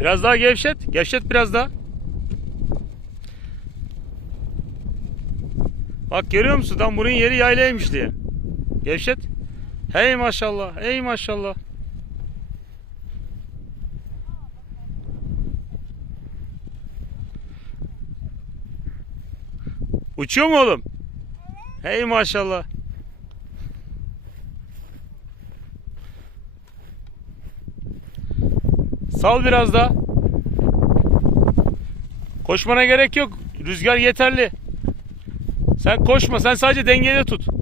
Biraz daha gevşet. Gevşet biraz daha. Bak görüyor musun? Tam bunun yeri yaylaymış diye. Gevşet. Hey maşallah. Hey maşallah. Uçuyor mu oğlum? Hey maşallah. Sal biraz daha. Koşmana gerek yok. Rüzgar yeterli. Sen koşma. Sen sadece dengede tut.